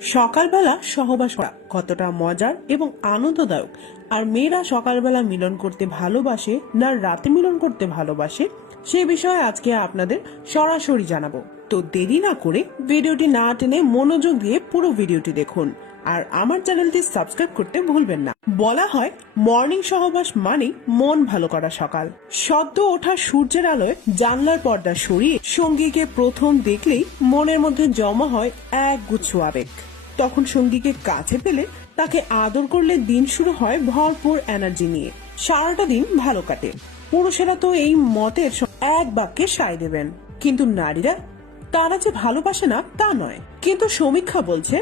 সকালবেলা সহবাস করা কতটা মজার এবং আনন্দদায়ক, আর মেয়েরা সকালবেলা মিলন করতে ভালোবাসে না রাতে মিলন করতে ভালোবাসে সে বিষয়ে আজকে আপনাদের সরাসরি জানাবো। তো দেরি না করে ভিডিওটি না টেনে মনোযোগ দিয়ে পুরো ভিডিওটি দেখুন, আর আমার চ্যানেলটি সাবস্ক্রাইব করতে ভুলবেন না। বলা হয় মর্নিং সহবাস মানে মন ভালো করা সকাল। সদ্য ওঠা সূর্যের আলোয় জানলার পর্দা সরিয়ে সঙ্গীকে প্রথম দেখলেই মনের মধ্যে জমা হয় এক গুচ্ছ আবেগ। তখন সঙ্গীকে কাছে পেলে তাকে আদর করলে দিন শুরু হয় ভরপুর এনার্জি নিয়ে, সারাটা দিন ভালো কাটে। পুরুষেরা তো এই মতের এক বাক্যে সায় দেবেন, কিন্তু নারীরা তারা যে ভালোবাসে না তা নয়। কিন্তু সমীক্ষা বলছে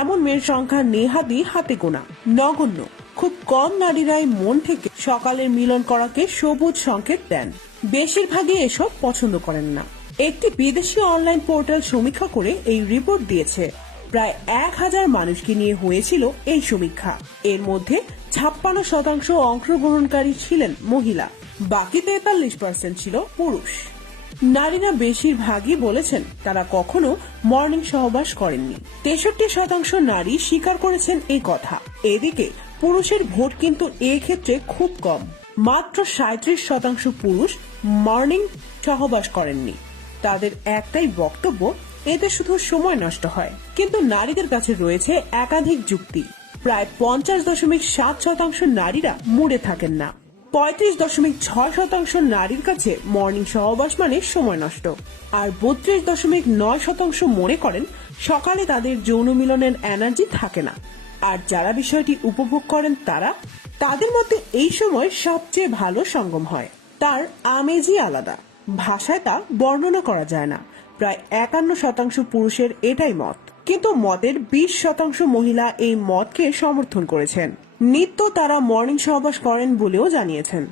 এমন মেয়ের সংখ্যা নেহাতি হাতে গোনা, নগণ্য। খুব কম নারীরাই মন থেকে সকালের মিলন করাকে সবুজ সংকেত দেন। বেশিরভাগই এসব পছন্দ করেন না। একটি বিদেশি অনলাইন পোর্টাল সমীক্ষা করে এই রিপোর্ট দিয়েছে। প্রায় 1000 মানুষকে নিয়ে হয়েছিল এই সমীক্ষা। এর মধ্যে 56% অংশগ্রহণকারী ছিলেন মহিলা, বাকি 43% ছিল পুরুষ। নারীরা বেশিরভাগই বলেছেন তারা কখনো মর্নিং সহবাস করেননি। 63% নারী স্বীকার করেছেন এই কথা। এদিকে পুরুষের ভোট কিন্তু এক্ষেত্রে খুব কম, মাত্র 37% পুরুষ মর্নিং সহবাস করেননি। তাদের একটাই বক্তব্য, এতে শুধু সময় নষ্ট হয়। কিন্তু নারীদের কাছে রয়েছে একাধিক যুক্তি। প্রায় 50.7% নারীরা মুডে থাকেন না। 35.6% নারীর কাছে মর্নিং সহবাস মানে সময় নষ্ট, আর 32.9% মনে করেন সকালে তাদের যৌন মিলনের এনার্জি থাকে না। আর যারা বিষয়টি উপভোগ করেন তাদের মতে এই সময় সবচেয়ে ভালো সঙ্গম হয়, তার আমেজই আলাদা। ভাষায় তা বর্ণনা করা যায় না। প্রায় 51% পুরুষের এটাই মত, কিন্তু মতের 20% মহিলা এই মতকে সমর্থন করেছেন। নিত্য তারা মর্নিং সহবাস করেন বলেও জানিয়েছেন।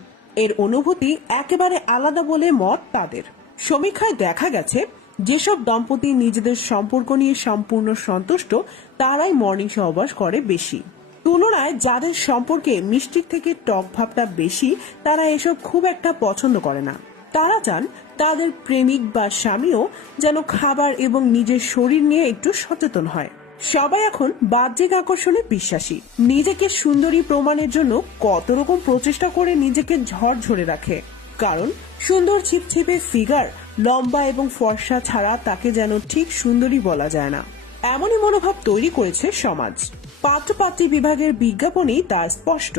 এর অনুভূতি একেবারে আলাদা বলে মত তাদের। সমীক্ষায় দেখা গেছে যেসব দম্পতি নিজেদের সম্পর্ক নিয়ে সম্পূর্ণ সন্তুষ্ট তারাই মর্নিং সহবাস করে বেশি। তুলনায় যাদের সম্পর্কে মিষ্টির থেকে টক ভাবটা বেশি তারা এসব খুব একটা পছন্দ করে না। তারা চান তাদের প্রেমিক বা স্বামীও যেন খাবার এবং নিজের শরীর নিয়ে একটু সচেতন হয়। সবাই এখন বাহ্যিক আকর্ষণে বিশ্বাসী। নিজেকে সুন্দরী প্রমাণের জন্য কত রকম প্রচেষ্টা করে নিজেকে ঝরঝরে রাখে, কারণ সুন্দর ছিপছিপে ফিগার, লম্বা এবং ফর্সা ছাড়া তাকে যেন ঠিক সুন্দরী বলা যায় না। এমনই মনোভাব তৈরি করেছে সমাজ। পাত্রপাত্রী বিভাগের বিজ্ঞাপনেই তা স্পষ্ট।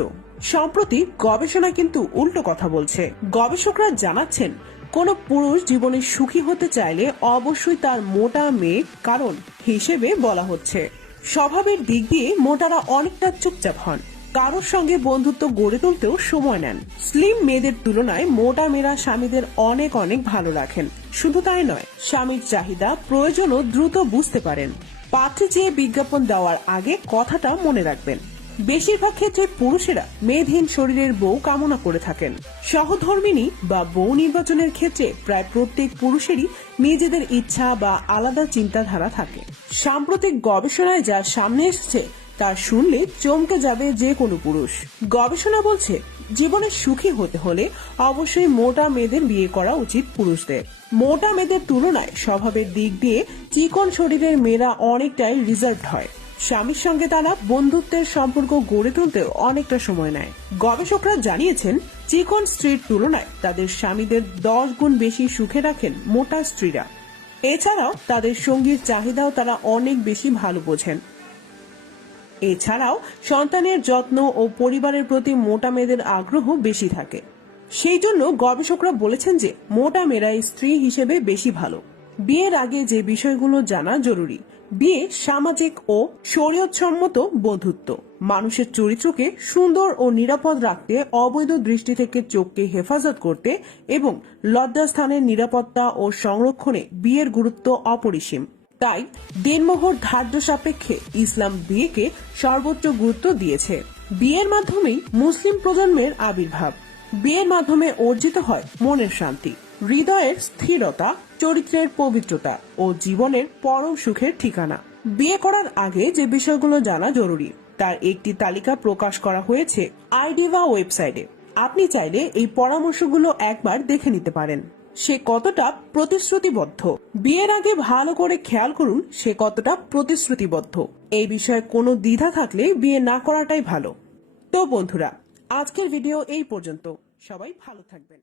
সম্প্রতি গবেষণা কিন্তু উল্টো কথা বলছে। গবেষকরা জানাচ্ছেন কোন পুরুষ জীবনে সুখী হতে চাইলে অবশ্যই তার মোটা মেয়ে কারণ হিসেবে বলা হচ্ছে। স্বভাবের দিক দিয়ে মোটারা অনেকটা চুপচাপ হন, কারোর সঙ্গে বন্ধুত্ব গড়ে তুলতেও সময় নেন। স্লিম মেয়েদের তুলনায় মোটা মেয়েরা স্বামীদের অনেক অনেক ভালো রাখেন। শুধু তাই নয়, স্বামীর চাহিদা প্রয়োজনও দ্রুত বুঝতে পারেন। পাত্রে চেয়ে বিজ্ঞাপন দেওয়ার আগে কথাটা মনে রাখবেন। বেশিরভাগ ক্ষেত্রে পুরুষেরা মেদহীন শরীরের বউ কামনা করে থাকেন। সহধর্মিণী বা বউ নির্বাচনের ক্ষেত্রে প্রায় প্রত্যেক পুরুষেরই নিজেদের ইচ্ছা বা আলাদা চিন্তাধারা থাকে। সাম্প্রতিক গবেষণায় যা সামনে এসেছে তা শুনলে চমকে যাবে যে কোনো পুরুষ। গবেষণা বলছে জীবনে সুখী হতে হলে অবশ্যই মোটা মেয়েদের বিয়ে করা উচিত পুরুষদের। মোটা মেয়েদের তুলনায় স্বভাবের দিক দিয়ে চিকন শরীরের মেয়েরা অনেকটাই রিজার্ভড হয়। স্বামীর সঙ্গে তারা বন্ধুত্বের সম্পর্ক গড়ে তুলতেও অনেকটা সময় নেয়। গবেষকরা জানিয়েছেন চিকন স্ত্রীর তুলনায় তাদের স্বামীদের 10 গুণ বেশি সুখে রাখেন মোটা স্ত্রীরা। এছাড়াও তাদের সঙ্গীর চাহিদাও তারা অনেক বেশি ভালো বোঝেন। এছাড়াও সন্তানের যত্ন ও পরিবারের প্রতি মোটা মেয়েদের আগ্রহ বেশি থাকে। সেই জন্য গবেষকরা বলেছেন যে মোটা মেয়েরাই স্ত্রী হিসেবে বেশি ভালো। বিয়ের আগে যে বিষয়গুলো জানা জরুরি: বিয়ে সামাজিক ও শরীয়তসম্মত বন্ধুত্ব, মানুষের চরিত্রকে সুন্দর ও নিরাপদ রাখতে, অবৈধ দৃষ্টি থেকে চোখকে হেফাজত করতে এবং লজ্জাস্থানের নিরাপত্তা ও সংরক্ষণে বিয়ের গুরুত্ব অপরিসীম। তাই দিনমোহর ধার্য সাপেক্ষে ইসলাম বিয়েকে সর্বোচ্চ গুরুত্ব দিয়েছে। বিয়ের মাধ্যমেই মুসলিম প্রজন্মের আবির্ভাব। বিয়ের মাধ্যমে অর্জিত হয় মনের শান্তি, হৃদয়ের স্থিরতা, চরিত্রের পবিত্রতা ও জীবনের পরম সুখের ঠিকানা। বিয়ে করার আগে যে বিষয়গুলো জানা জরুরি তার একটি তালিকা প্রকাশ করা হয়েছে আইডিভা ওয়েবসাইটে। আপনি চাইলে এই পরামর্শগুলো একবার দেখে নিতে পারেন। সে কতটা প্রতিশ্রুতিবদ্ধ। বিয়ের আগে ভালো করে খেয়াল করুন সে কতটা প্রতিশ্রুতিবদ্ধ। এই বিষয়ে কোনো দ্বিধা থাকলে বিয়ে না করাটাই ভালো। তো বন্ধুরা, আজকের ভিডিও এই পর্যন্ত। সবাই ভালো থাকবেন।